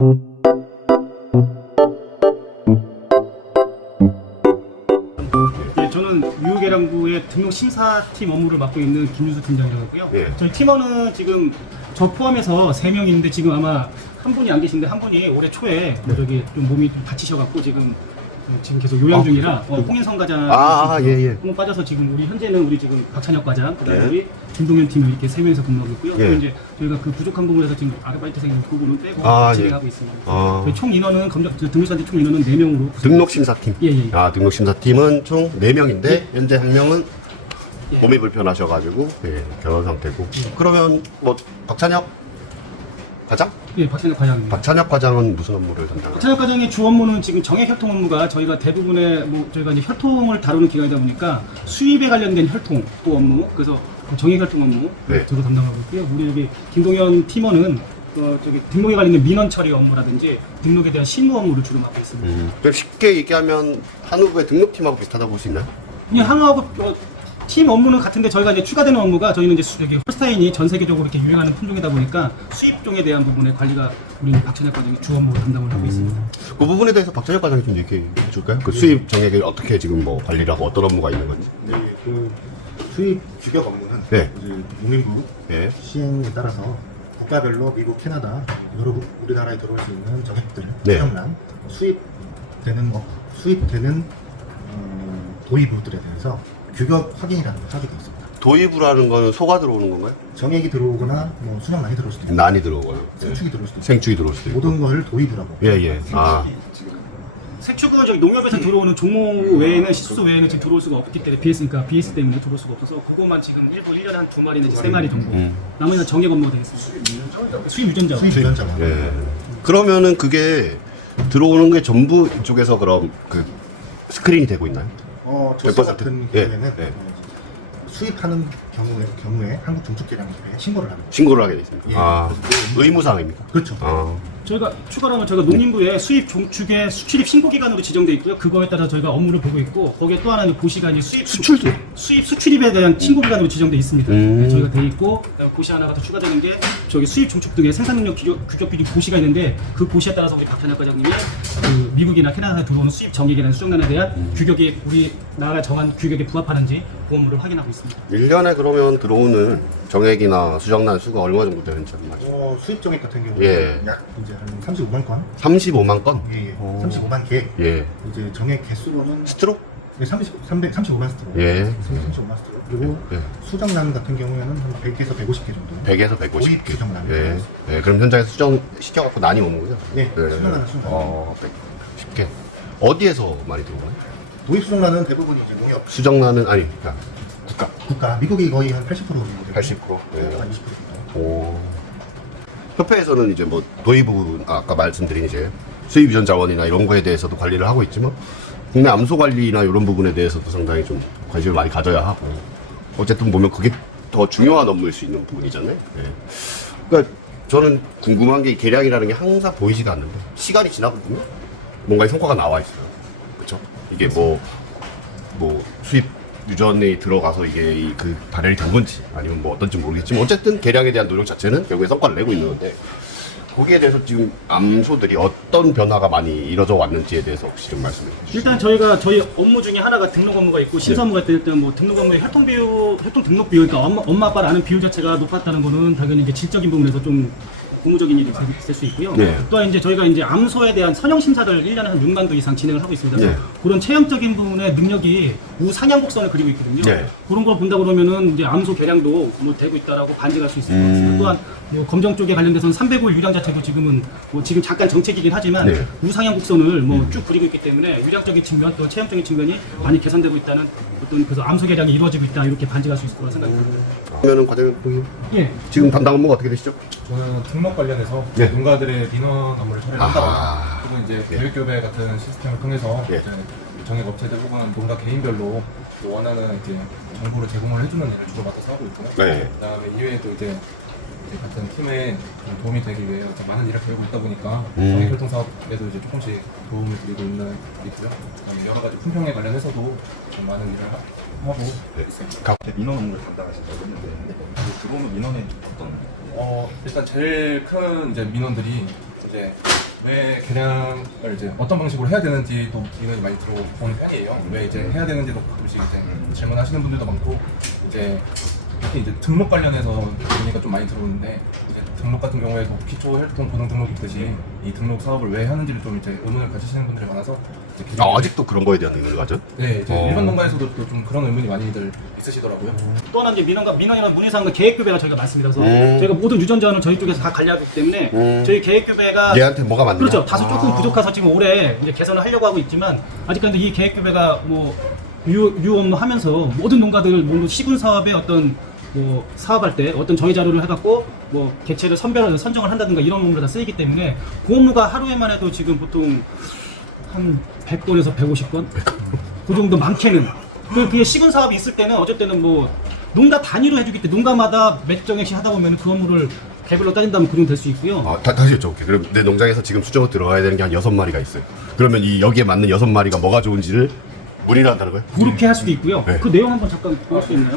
예, 저는 미우계량부의 등록 심사팀 업무를 맡고 있는 김유수 팀장이라고 하고요. 예. 저희 팀원은 지금 저 포함해서 3명인데 지금 아마 한 분이 안 계신데 한 분이 올해 초에 저기 좀 몸이 좀 다치셔갖고 지금 계속 요양 중이라 홍인성 과장 예. 한번 빠져서 지금 우리 현재는 우리 지금 박찬혁 과장 그다음에 네. 우리 김동현 팀 이렇게 3명이서 근무하고 있고요. 예. 또 이제 저희가 그 부족한 부분에서 지금 아르바이트생 부분은 빼고 진행하고 있습니다. 아. 저희 총 인원은 등록사진 총 인원은 4명으로 등록심사팀. 예. 아, 등록심사팀은 총 4명인데 예. 현재 1명은 예. 몸이 불편하셔가지고 결혼 상태고. 그러면 뭐 박찬혁 과장? 예, 박찬혁 과장입니다. 박찬혁 과장은 무슨 업무를 담당하나요? 박찬혁 과장의 주 업무는 지금 정액 혈통 업무가 저희가 대부분의 저희가 이제 혈통을 다루는 기관이다 보니까 수입에 관련된 혈통 또 업무, 그래서 정액 혈통 업무 네. 주로 담당하고 있고요. 우리 여기 김동현 팀원은 저기 등록에 관련된 민원 처리 업무라든지 등록에 대한 실무 업무를 주로 맡고 있습니다. 그럼 쉽게 얘기하면 한우부의 등록팀하고 비슷하다고 볼 수 있나요? 그냥 한우하고 팀 업무는 같은데 저희가 이제 추가되는 업무가 저희는 이제 여기 홀스타인이 전 세계적으로 이렇게 유행하는 품종이다 보니까 수입종에 대한 부분의 관리가 우리는 박찬혁 과장이 주 업무로 담당을 하고 있습니다. 그 부분에 대해서 박찬혁 과장이 좀 얘기해 줄까요? 그 수입 정액을 어떻게 지금 뭐 관리를 하고 어떤 업무가 있는 건지. 네, 그 수입 규격 업무는 네. 이제 농림부 예. 시행에 따라서 국가별로 미국, 캐나다 여러 우리나라에 들어올 수 있는 정액들 네. 수령란 수입되는 도입부들에 대해서 규격 확인이라는 걸 하게 되어 있습니다. 도입부라는 거는 소가 들어오는 건가요? 정액이 들어오거나 뭐 수령란이 들어올 수도 있고 난이 들어오고요. 생축이 들어올 수도 있고 생축이 들어올 수도 있고. 모든 것을 도입부라고. 예. 아. 색축은 저기 농협에서 들어오는 종목 외에는 시수 외에는 지금 들어올 수가 없기 때문에 BS 때문에 들어올 수가 없어서 그것만 지금 일부 1년에 한 2마리 내지 3마리 정도 나머지는 정액 업무가 되겠습니다. 수입 유전자. 수입 유전자와 예. 그러면은 그게 들어오는 게 전부 이쪽에서 그럼 그 스크린이 되고 있나요? 저수 100%? 같은 예, 경우에는 예. 수입하는 경우에 한국종축계량협회에 신고를 합니다. 신고를 하게 돼 있습니다. 예. 아, 의무사항입니다. 그렇죠. 아. 저희가 추가로 하면 저희가 농림부에 수입 종축의 수출입 신고 기관으로 지정돼 있고요. 그거에 따라 저희가 업무를 보고 있고 거기에 또 하나는 고시가 이제 수출도? 수입 수출입에 대한 신고 기관으로 지정돼 있습니다. 음. 저희가 돼 있고 그다음에 고시 하나가 더 추가되는 게 저기 수입 종축 등의 생산 능력 규격 비율 고시가 있는데 그 고시에 따라서 우리 박찬혁 과장님이 그 미국이나 캐나다에 들어오는 수입 정액이라는 수정란에 대한 규격이 우리 나라가 정한 규격에 부합하는지 그 업무를 확인하고 있습니다. 1년에 그러면 들어오는 정액이나 수정란 수가 얼마 정도 되는지 한 말씀. 수입 정액 같은 경우는 예. 약 이제 한 35만 건, 35만 건? 예, 오. 35만 개. 예. 이제 정액 개수로는 스트로? 335만 스트로. 예. 35만 스트로. 그리고 예. 수정란 같은 경우에는 한 100에서 150개 정도. 100에서 150개. 도입 수정란. 예. 예. 그럼 현장에서 수정 시켜갖고 난이 오는 거죠? 네, 수정란은 수정란. 110개. 어디에서 많이 들어오나요? 도입 수정란은 대부분 이제 농협, 수정란은 아니, 그러니까 국가, 미국이 거의 한 80% 정도. 되고 80%. 예. 한 20% 정도. 오. 협회에서는 이제 뭐 도입부 아까 말씀드린 이제 수입 유전 자원이나 이런 거에 대해서도 관리를 하고 있지만 국내 암소 관리나 이런 부분에 대해서도 상당히 좀 관심을 많이 가져야 하고 어쨌든 보면 그게 더 중요한 업무일 수 있는 부분이잖아요. 예. 그러니까 저는 궁금한 게 계량이라는 게 항상 보이지가 않는데 시간이 지나고 보면 뭔가의 성과가 나와 있어요. 그렇죠? 이게 뭐 수입 유전이 들어가서 이게 그 발현이 된 건지 아니면 뭐 어떤지 모르겠지만 어쨌든 계량에 대한 노력 자체는 결국에 성과를 내고 있는 건데 거기에 대해서 지금 암소들이 어떤 변화가 많이 이뤄져 왔는지에 대해서 혹시 좀 말씀해 주시죠. 일단 저희 업무 중에 하나가 등록 업무가 있고 심사 업무가 있을 때는 뭐 등록 업무의 혈통 등록 비율, 그러니까 엄마 아빠를 아는 비율 자체가 높았다는 거는 당연히 이제 질적인 부분에서 좀 고무적인 일이 있을 수 있고요. 네. 또한 이제 저희가 이제 암소에 대한 선형 심사를 1년에 한 6만 도 이상 진행을 하고 있습니다. 그래서 네. 그런 체형적인 부분의 능력이 우상향 곡선을 그리고 있거든요. 네. 그런 걸 본다 그러면은 이제 암소 개량도 뭐 되고 있다라고 반증할 수 있을 것 같습니다. 또한 뭐 검정 쪽에 관련돼서는 305 유량 자체도 지금은 뭐 지금 잠깐 정책이긴 하지만 네. 우상향 곡선을 뭐 쭉 그리고 있기 때문에 유량적인 측면 또 체형적인 측면이 많이 개선되고 있다는 어떤 그래서 암소 개량이 이루어지고 있다 이렇게 반증할 수 있을 거라 생각합니다. 그러면은 과장님 예. 지금 담당 업무가 어떻게 되시죠? 저는 등록 관련해서 네. 농가들의 민원 업무를 처리를 한다거나 아하. 그리고 이제 네. 교육교배 같은 시스템을 통해서 네. 이제 정액 업체들 혹은 농가 개인별로 또 원하는 이제 정보를 제공을 해주는 일을 주로 맡아서 하고 있고요. 네. 그다음에 이외에도 이제 같은 팀에 좀 도움이 되기 위해 좀 많은 일을 배우고 있다 보니까 정액 혈통 사업에도 이제 조금씩 도움을 드리고 있는 있고요. 그다음에 여러 가지 품평에 관련해서도 좀 많은 일을 하고 있습니다. 민원 업무를 담당하신다고 했는데 들어오는 민원의 어떤 일단 제일 큰 이제 민원들이 이제 왜 개량을 이제 어떤 방식으로 해야 되는지도 의견이 많이 들어오는 편이에요. 왜 이제 해야 되는지도 가끔씩 이제 질문하시는 분들도 많고 이제 특히 이제 등록 관련해서 문의가 좀 많이 들어오는데 이제 등록 같은 경우에도 기초 혈통 고등 등록이 있듯이 이 등록 사업을 왜 하는지를 좀 이제 의문을 가지시는 분들이 많아서 이제 아직도 그런 거에 대한 의견을 가져? 네, 이제 일반 농가에서도 또 좀 그런 의문이 많이들 있으시더라고요. 또 하나 이제 민원이나 문의사항은 계획교배가 저희가 많습니다. 그래서 저희가 모든 유전자원을 저희 쪽에서 다 관리하기 때문에 저희 계획교배가 얘한테 뭐가 맞냐? 그렇죠. 다소 조금 부족해서 지금 올해 이제 개선을 하려고 하고 있지만 아직까지 이 계획교배가 뭐 유업무 하면서 모든 농가들 뭐 시군 사업의 어떤 뭐 사업할 때 어떤 정의 자료를 해갖고 뭐 개체를 선정을 한다든가 이런 업무를 다 쓰이기 때문에 그 업무가 하루에만 해도 지금 보통 한 100건에서 150건 그 정도 많게는 그게 시군 사업이 있을 때는 어쩔 때는 뭐 농가 단위로 해주기 때문에 농가마다 몇 정액씩 하다 보면 그 업무를 개별로 따진다면 그 정도 될 수 있고요. 다시 여쭤볼게. 그럼 내 농장에서 지금 수정을 들어가야 되는 게 한 6마리가 있어요. 그러면 이 여기에 맞는 6마리가 뭐가 좋은지를 문의를 한다는 거예요? 그렇게 할 수도 있고요. 네. 그 내용 한번 잠깐 볼 수 있나요?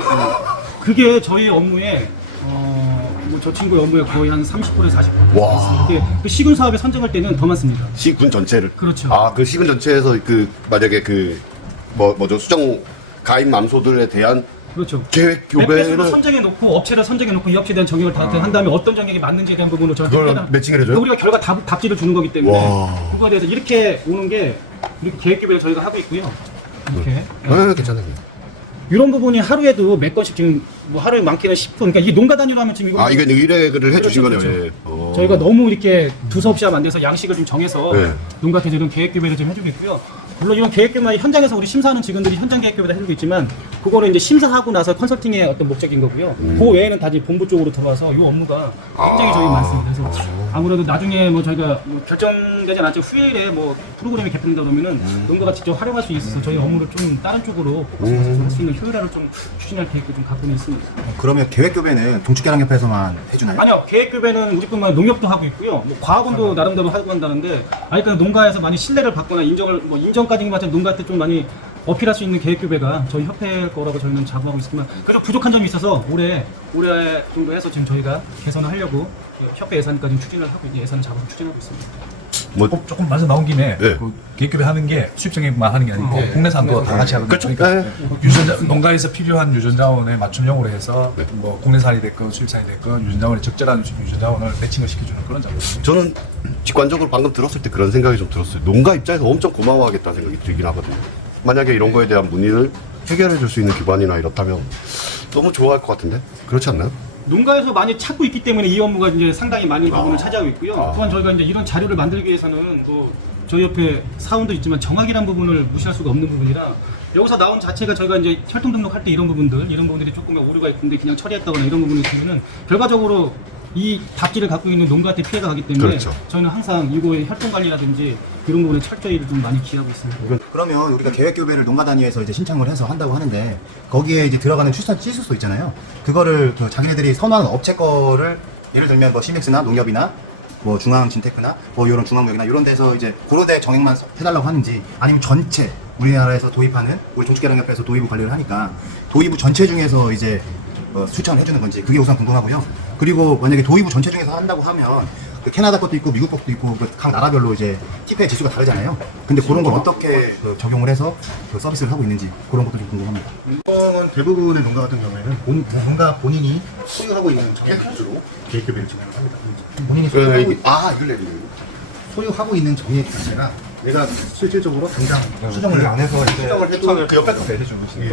그게 저희 업무에 뭐 저 친구의 업무에 거의 한 30%에서 40%. 와. 그 시군 사업에 선정할 때는 더 많습니다. 시군 전체를. 그렇죠. 그 시군 전체에서 만약에 뭐죠 수정 가입 맘소들에 대한 그렇죠. 계획 몇 교배를 선정해 놓고 업체를 선정해 놓고 이 업체에 대한 정액을 다 한 다음에 어떤 정액이 맞는지에 대한 부분을 저한테 그걸 해당- 매칭을 해줘요? 우리가 결과 답지를 주는 거기 때문에 와. 그거에 대해서 이렇게 오는 게 이렇게 계획 교배를 저희가 하고 있고요. 이렇게 괜찮아요. 이런 부분이 하루에도 몇 건씩 지금 뭐 하루에 많게는 10분. 그러니까 이게 농가 단위로 하면 지금 이거 이건 의뢰를 해주신 그렇죠, 거네요. 그렇죠. 예. 저희가 너무 이렇게 두서없이 하면 안 돼서 양식을 좀 정해서 네. 농가한테 이런 계획 교배를 좀 해주고 있고요. 물론 이런 계획 교배 현장에서 우리 심사하는 직원들이 현장 계획 교배를 해주고 있지만 그거는 이제 심사하고 나서 컨설팅의 어떤 목적인 거고요. 그 외에는 다 이제 본부 쪽으로 들어와서 이 업무가 굉장히 저희 많습니다. 그래서 아무래도 나중에 뭐 저희가 뭐 결정되지 않았죠. 후일에 뭐 프로그램이 개편된다 그러면은 농가가 직접 활용할 수 있어서 저희 업무를 좀 다른 쪽으로 할 수 있는 효율화를 좀 추진할 계획도 좀 갖고는 있습니다. 그러면 계획교배는 동축계량협회에서만 해주나요? 아니요, 계획 교배는 우리뿐만 농협도 하고 있고요. 뭐 과학원도 나름대로 하고 한다는데, 그러니까 농가에서 많이 신뢰를 받거나 인정까지는 맞지만 농가한테 좀 많이 어필할 수 있는 계획 교배가 저희 협회 거라고 저희는 자부하고 있지만, 그래서 부족한 점이 있어서 올해 정도 해서 지금 저희가 개선을 하려고 그 협회 예산까지 추진을 하고 예산을 잡아서 추진하고 있습니다. 조금 말씀 나온 김에 네. 그 계획교배 하는 게 수입정액만 하는 게 아니고 국내산도 다 같이 하거든요. 그렇죠. 그러니까 네. 유전자 농가에서 필요한 유전자원에 맞춤형으로 해서 뭐 국내산이 됐건 수입산이 됐건 유전자원에 적절한 유전자원을 매칭을 시켜주는 그런 작업입니다. 저는 직관적으로 방금 들었을 때 그런 생각이 좀 들었어요. 농가 입장에서 엄청 고마워하겠다는 생각이 들긴 하거든요. 만약에 이런 거에 대한 문의를 해결해 줄 수 있는 기관이나 이렇다면 너무 좋아할 것 같은데? 그렇지 않나요? 농가에서 많이 찾고 있기 때문에 이 업무가 이제 상당히 많은 부분을 차지하고 있고요. 또한 저희가 이제 이런 자료를 만들기 위해서는 뭐 저희 옆에 사원도 있지만 정확이란 부분을 무시할 수가 없는 부분이라 여기서 나온 자체가 저희가 이제 혈통 등록할 때 이런 부분들이 조금 오류가 있는데 그냥 처리했다거나 이런 부분이 있으면은 결과적으로 이 답지를 갖고 있는 농가한테 피해가 가기 때문에 그렇죠. 저희는 항상 이거의 혈통 관리라든지 이런 부분에 철저히 좀 많이 기하고 있습니다. 그러면 우리가 계획교배를 농가 단위에서 이제 신청을 해서 한다고 하는데 거기에 이제 들어가는 출산 찌수소 있잖아요. 그거를 자기네들이 선호하는 업체 거를 예를 들면 뭐 시맥스나 농협이나 뭐 중앙진테크나 뭐 이런 중앙역이나 이런 데서 이제 고로대 정액만 해달라고 하는지 아니면 전체 우리나라에서 도입하는 우리 동축계량협회에서 도입부 관리를 하니까 도입부 전체 중에서 이제 추천을 해주는 건지 그게 우선 궁금하고요. 그리고 만약에 도입부 전체 중에서 한다고 하면 그 캐나다 것도 있고 미국 것도 있고 각 나라별로 이제 TPA 지수가 다르잖아요. 근데 그런 걸 어떻게 적용을 해서 서비스를 하고 있는지 그런 것도 좀 궁금합니다. 농가는 대부분의 농가 같은 경우에는 농가 본인이 소유하고 있는 정액 위주로 계획교배를 진행을 합니다. 본인이 소유하고 있는 정액 자체가 내가 실질적으로 당장 수정을 안 해서 수정을 해도 그 옆에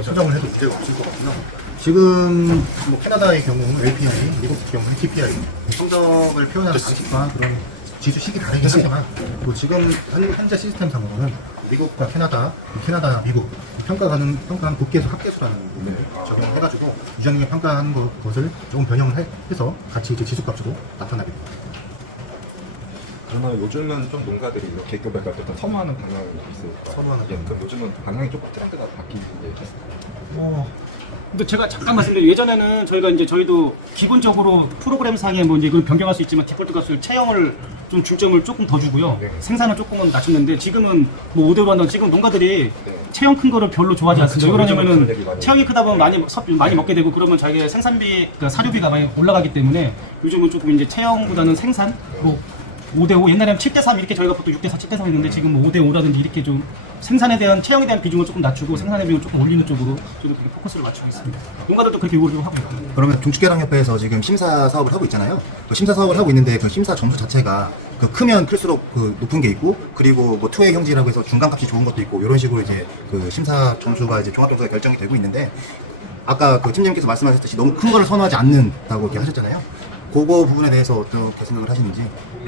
수정을 해도 문제가 없을 것 같고요. 지금 뭐 캐나다의 경우는 API, 미국 경우는 TPI 성적을 표현하는 방식과 그런 지수식이 다르긴 하지만 또 지금 현재 시스템상으로는 미국과 캐나다, 미국 평가하는 국계에서 합계수라는 부분을 적용해가지고 유전력을 평가하는 것을 조금 변형을 해서 같이 이제 지수값으로 나타나게 됩니다. 그러면 요즘은 좀 농가들이 이렇게 계획교배 할때 선호하는 방향이 있을까? 선호하는 예, 그럼 요즘은 방향이 조금 트렌드가 바뀌는 게 근데 제가 잠깐 말씀드리면 예전에는 저희도 기본적으로 프로그램 상에 뭐 이제 그걸 변경할 수 있지만 디폴트 값을 체형을 좀 중점을 조금 더 주고요. 생산을 조금은 낮췄는데 지금은 뭐 5대5로 한다면 지금 농가들이 체형 큰 거를 별로 좋아하지 않습니다. 왜 그러냐면은 체형이 크다 보면 많이 먹게 되고 그러면 자기의 생산비, 그러니까 사료비가 많이 올라가기 때문에 요즘은 조금 이제 체형보다는 생산, 뭐 5대5 옛날에는 7대3 이렇게 저희가 보통 6대4, 7대3 했는데 지금 뭐 5대5라든지 이렇게 좀 생산에 대한 채용에 대한 비중을 조금 낮추고 생산의 비중을 조금 올리는 쪽으로 저도 그렇게 포커스를 맞추고 있습니다. 농가들도 그렇게 요구를 하고 있고요. 그러면 중축계량협회에서 지금 심사 사업을 하고 있잖아요. 그 심사 사업을 하고 있는데 그 심사 점수 자체가 그 크면 클수록 그 높은 게 있고 그리고 뭐 투웨이 형질이라고 해서 중간값이 좋은 것도 있고 이런 식으로 이제 그 심사 점수가 이제 종합 점수가 결정이 되고 있는데 아까 그 팀장님께서 말씀하셨듯이 너무 큰 거를 선호하지 않는다고 이렇게 하셨잖아요. 그거 부분에 대해서 어떻게 생각을 하시는지.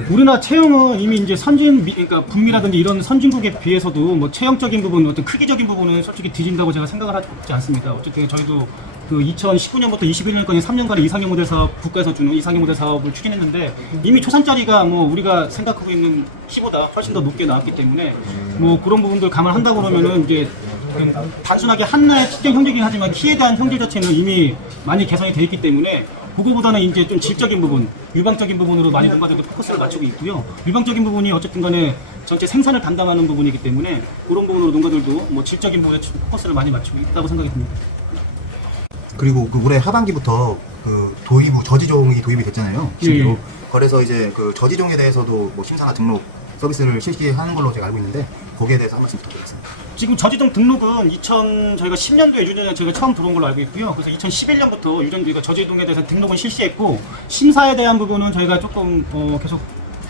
우리나라 체형은 이미 이제 그러니까 북미라든지 이런 선진국에 비해서도 뭐 체형적인 부분, 어떤 크기적인 부분은 솔직히 뒤진다고 제가 생각을 하지 않습니다. 어쨌든 저희도 그 2019년부터 21년까지 3년간의 이상형 모델 사업, 국가에서 주는 이상형 모델 사업을 추진했는데 이미 초산짜리가 뭐 우리가 생각하고 있는 키보다 훨씬 더 높게 나왔기 때문에 뭐 그런 부분들 감안한다고 그러면은 이제 단순하게 하나의 특정 형질이긴 하지만 키에 대한 형질 자체는 이미 많이 개선이 되어 있기 때문에 그거보다는 이제 좀 질적인 부분, 유방적인 부분으로 많이 농가들도 포커스를 맞추고 있고요. 유방적인 부분이 어쨌든 간에 전체 생산을 담당하는 부분이기 때문에 그런 부분으로 농가들도 뭐 질적인 부분에 포커스를 많이 맞추고 있다고 생각이 듭니다. 그리고 그 올해 하반기부터 그 도입 저지종이 도입이 됐잖아요. 예. 그래서 이제 그 저지종에 대해서도 뭐 심사나 등록 서비스를 실시하는 걸로 제가 알고 있는데 거기에 대해서 한 말씀 부탁드리겠습니다. 지금 저지종 등록은 저희가 10년도에 유전자 저희가 처음 들어온 걸로 알고 있고요. 그래서 2011년부터 유전자 저지종에 대해서 등록은 실시했고 심사에 대한 부분은 저희가 조금 계속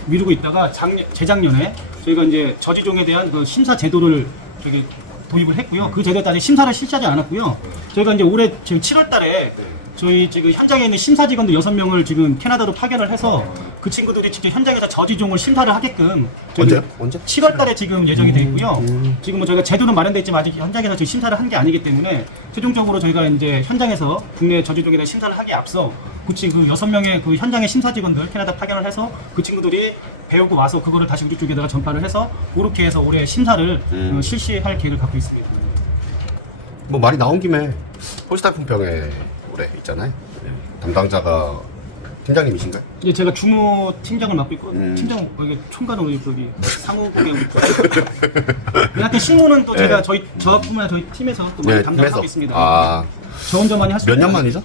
미루고 있다가 재작년에 저희가 이제 저지종에 대한 그 심사 제도를 저기 도입을 했고요. 그 제도에 따라 심사를 실시하지 않았고요. 저희가 이제 올해 지금 7월달에 저희 지금 현장에 있는 심사 직원들 6명을 지금 캐나다로 파견을 해서 그 친구들이 직접 현장에서 저지종을 심사를 하게끔 언제요? 언제? 7월달에 지금 예정이 돼 있고요. 지금은 저희가 제도는 마련돼 있지만 아직 현장에서 지금 심사를 한 게 아니기 때문에 최종적으로 저희가 이제 현장에서 국내 저지종에 대한 심사를 하기에 앞서 그 6명의 그 현장의 심사 직원들 캐나다 파견을 해서 그 친구들이 배우고 와서 그거를 다시 우리 쪽에다가 전파를 해서 그렇게 해서 올해 심사를 실시할 계획을 갖고 있습니다. 뭐 말이 나온 김에 홀스타인 품평회 올해 있잖아요. 네. 담당자가 팀장님이신가요? 이제 제가 주무 팀장을 맡고 있고 팀장 여기 총괄은 우리 저기 상호국에 하여튼 실무는 또 제가 저뿐만 저희 팀에서 또 많이 담당을 하고 있습니다. 아, 저 혼자 많이 할 수 몇 년 만이죠?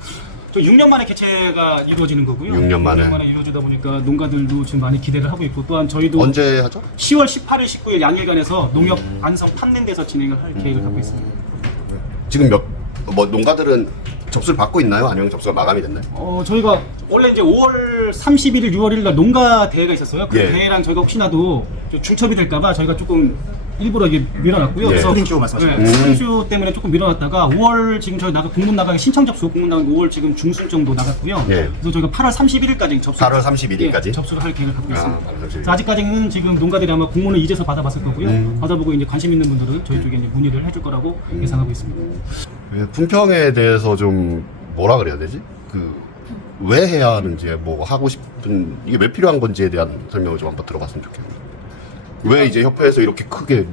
저 6년 만에 개최가 이루어지는 거고요. 6년 만에. 6년 만에 이루어지다 보니까 농가들도 지금 많이 기대를 하고 있고 또한 저희도 언제 하죠? 10월 18일, 19일 양일간에서 농협 안성 판랜드에서 진행을 할 계획을 갖고 있습니다. 지금 뭐 농가들은 접수를 받고 있나요? 아니면 접수가 마감이 됐나요? 저희가 원래 이제 5월 31일, 6월 1일 날 농가 대회가 있었어요. 그 예. 대회랑 저희가 혹시나도 중첩이 될까봐 저희가 조금 일부러 이게 밀어놨고요. 예. 그래서 스프링쇼 말씀하시는 네, 스프링쇼 때문에 조금 밀어놨다가 5월 지금 저희 공문 나가기 신청 접수 공문 나가기 5월 지금 중순 정도 나갔고요. 예. 그래서 저희가 8월 31일까지 접수. 8월 31일까지? 예, 접수를 할 계획을 갖고 있습니다. 8월 31일. 그래서 아직까지는 지금 농가들이 아마 공문을 이제서 받아봤을 거고요. 받아보고 이제 관심 있는 분들은 저희 쪽에 이제 문의를 해줄 거라고 예상하고 있습니다. 품평에 대해서 좀 뭐라 그래야 되지? 왜 해야 하는지, 뭐 하고 싶은, 이게 왜 필요한 건지에 대한 설명을 좀 한번 들어봤으면 좋겠네요. 왜 이제 협회에서 이렇게 크게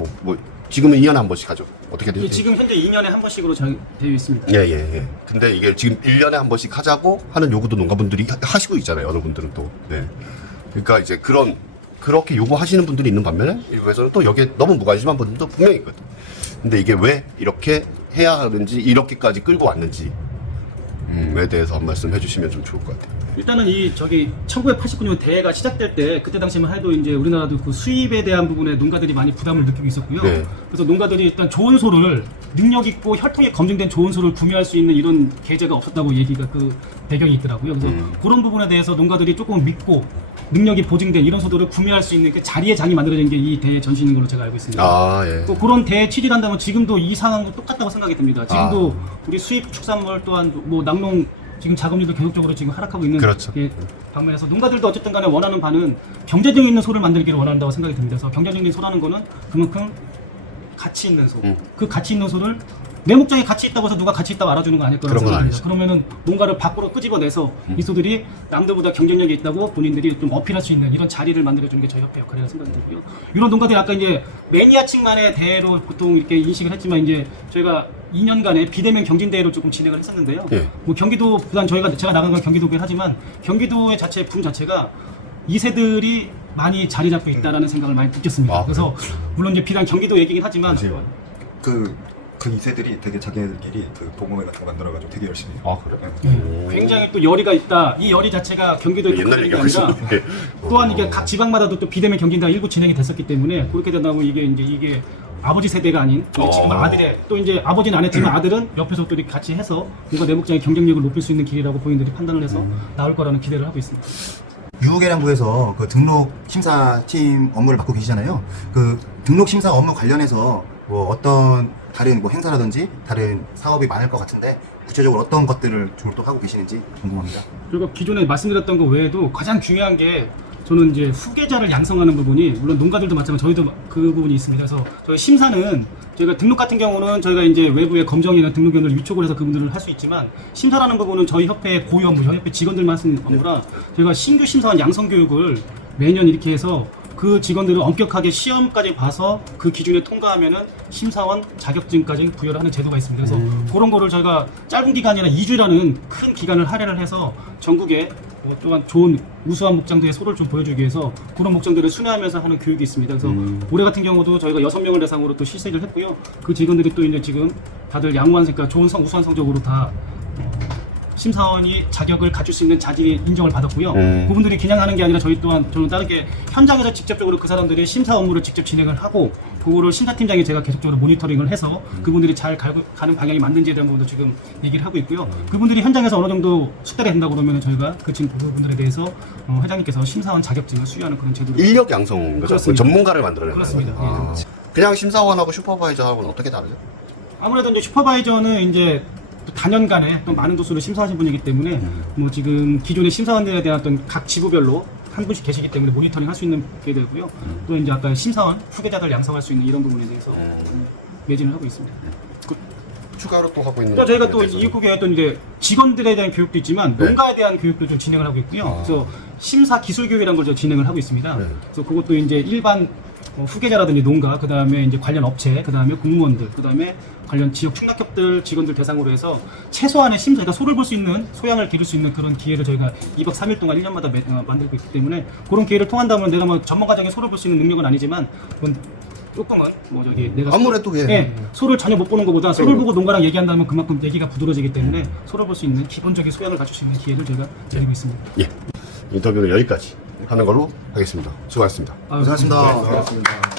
지금은 2년에 한 번씩 하죠? 어떻게 되죠? 지금 현재 2년에 한 번씩으로 되어 있습니다. 예. 근데 이게 지금 1년에 한 번씩 하자고 하는 요구도 농가분들이 하시고 있잖아요. 어느 분들은 또. 네. 그러니까 이제 그렇게 요구하시는 분들이 있는 반면에 일부에서는 또 여기에 너무 무관심한 분들도 분명히 있거든요. 근데 이게 왜 이렇게 해야 하는지, 이렇게까지 끌고 왔는지, 에 대해서 한 말씀 해주시면 좀 좋을 것 같아요. 일단은 1989년 대회가 시작될 때 그때 당시만 해도 이제 우리나라도 그 수입에 대한 부분에 농가들이 많이 부담을 느끼고 있었고요. 네. 그래서 농가들이 일단 좋은 소를 능력 있고 혈통에 검증된 좋은 소를 구매할 수 있는 이런 계제가 없었다고 얘기가 그 배경이 있더라고요. 그래서 그런 부분에 대해서 농가들이 조금 믿고 능력이 보증된 이런 소들을 구매할 수 있는 그 자리의 장이 만들어진 게 이 대회 전신인 걸로 제가 알고 있습니다. 아, 예. 또 그런 대회 취지를 한다면 지금도 이 상황도 똑같다고 생각이 듭니다. 지금도 우리 수입 축산물 또한 뭐 낙농 지금 자금률도 계속적으로 지금 하락하고 있는 그렇죠. 방면에서 농가들도 어쨌든 간에 원하는 바는 경제력 있는 소를 만들기를 원한다고 생각이 듭니다. 그래서 경제력 있는 소라는 거는 그만큼 가치 있는 소. 그 가치 있는 소를 내 목장에 가치 있다고 해서 누가 가치 있다고 알아주는 거 아닐 거라고 그런 건 생각합니다. 아니죠. 그러면은 농가를 밖으로 끄집어내서 이 소들이 남들보다 경쟁력이 있다고 본인들이 좀 어필할 수 있는 이런 자리를 만들어주는 게 저희 협회 역할이라고 생각이 들고요. 이런 농가들이 아까 이제 매니아층만의 대회로 보통 이렇게 인식을 했지만 이제 저희가 2년간의 비대면 경진대회를 조금 진행을 했었는데요. 예. 뭐 경기도 부산 제가 나간 건 경기도긴 하지만 경기도의 자체 분 자체가 2세들이 많이 자리 잡고 있다라는 생각을 많이 느꼈습니다. 아, 그래서 물론 이제 비단 경기도 얘기긴 하지만 그 그 2세들이 되게 자기네들끼리 그 동호회 같은 거 만들어가지고 되게 열심히 해요. 아, 그래? 네. 굉장히 또 열의가 있다. 이 열의 자체가 경기도에 옛날 얘기하고 있었는데. 또한 이게 각 지방마다도 또 비대면 경기가 일부 진행이 됐었기 때문에 그렇게 되다 보면 이게 아버지 세대가 아닌 지금 아들의 또 이제 아버지는 안 했지만 아들은 옆에서 또 이렇게 같이 해서 뭔가 내목장의 경쟁력을 높일 수 있는 길이라고 본인들이 판단을 해서 나올 거라는 기대를 하고 있습니다. 유후계량부에서 그 등록 심사팀 업무를 맡고 계시잖아요. 그 등록 심사 업무 관련해서 뭐 어떤 다른 뭐 행사라든지 다른 사업이 많을 것 같은데 구체적으로 어떤 것들을 주로 또 하고 계시는지 궁금합니다. 그리고 기존에 말씀드렸던 거 외에도 가장 중요한 게 저는 이제 후계자를 양성하는 부분이 물론 농가들도 마찬가지로 저희도 그 부분이 있습니다. 그래서 저희 심사는 저희가 등록 같은 경우는 저희가 이제 외부의 검정이나 등록위원을 위촉을 해서 그분들을 할 수 있지만 심사라는 부분은 저희 협회의 고유 업무, 저희 협회 직원들만 쓰는 업무라 저희가 신규 심사원 양성 교육을 매년 이렇게 해서 그 직원들을 엄격하게 시험까지 봐서 그 기준에 통과하면은 심사원 자격증까지 부여를 하는 제도가 있습니다. 그래서 그런 거를 저희가 짧은 기간이나 2주라는 큰 기간을 할애를 해서 전국에 또한 좋은 우수한 목장들의 소를 좀 보여주기 위해서 그런 목장들을 순회하면서 하는 교육이 있습니다. 그래서 올해 같은 경우도 저희가 6명을 대상으로 또 실시를 했고요. 그 직원들이 또 이제 지금 다들 양호한 성과, 좋은 우수한 성적으로 다 심사원이 자격을 갖출 수 있는 자질이 인정을 받았고요. 그분들이 그냥 하는 게 아니라 저는 다르게 현장에서 직접적으로 그 사람들이 심사 업무를 직접 진행을 하고 그거를 심사팀장이 제가 계속적으로 모니터링을 해서 그분들이 잘 가는 방향이 맞는지에 대한 부분도 지금 얘기를 하고 있고요. 그분들이 현장에서 어느 정도 숙달이 된다고 그러면 저희가 그 부분들에 대해서 회장님께서 심사원 자격증을 수여하는 그런 제도를 인력 양성 거죠? 그렇습니다. 전문가를 만들어내는 그렇습니다. 거죠? 아. 그냥 심사원하고 슈퍼바이저하고는 어떻게 다르죠? 아무래도 이제 슈퍼바이저는 이제 또 단연간에 또 많은 도수를 심사하신 분이기 때문에 뭐 지금 기존의 심사원들에 대한 어떤 각 지부별로 한 분씩 계시기 때문에 모니터링 할 수 있는 게 되고요. 또 이제 아까 심사원 후계자들 양성할 수 있는 이런 부분에 대해서 매진을 하고 있습니다. 추가로 또 하고 있는 또 저희가 또 거에 대해서는? 이국에 또 이제 직원들에 대한 교육도 있지만 네. 농가에 대한 교육도 좀 진행을 하고 있고요. 그래서 심사 기술 교육이라는 걸 진행을 하고 있습니다. 네. 그래서 그것도 이제 일반 후계자라든지 농가, 그 다음에 이제 관련 업체, 그 다음에 공무원들, 그 다음에 관련 지역 축락협들 직원들 대상으로 해서 최소한의 심사가 소를 볼 수 있는 소양을 기를 수 있는 그런 기회를 저희가 2박 3일 동안 1년마다 만들고 있기 때문에 그런 기회를 통한다면 내가 뭐 전문가적인 소를 볼 수 있는 능력은 아니지만 그건 조금은 뭐 저기 내가 아무래도 예. 네, 소를 전혀 못 보는 것보다 소를 보고 농가랑 얘기한다면 그만큼 얘기가 부드러지기 때문에 소를 볼 수 있는 기본적인 소양을 갖출 수 있는 기회를 저희가 드리고 있습니다. 예. 인터뷰는 여기까지 하는 걸로 하겠습니다. 수고하셨습니다. 고생하셨습니다. 고맙습니다.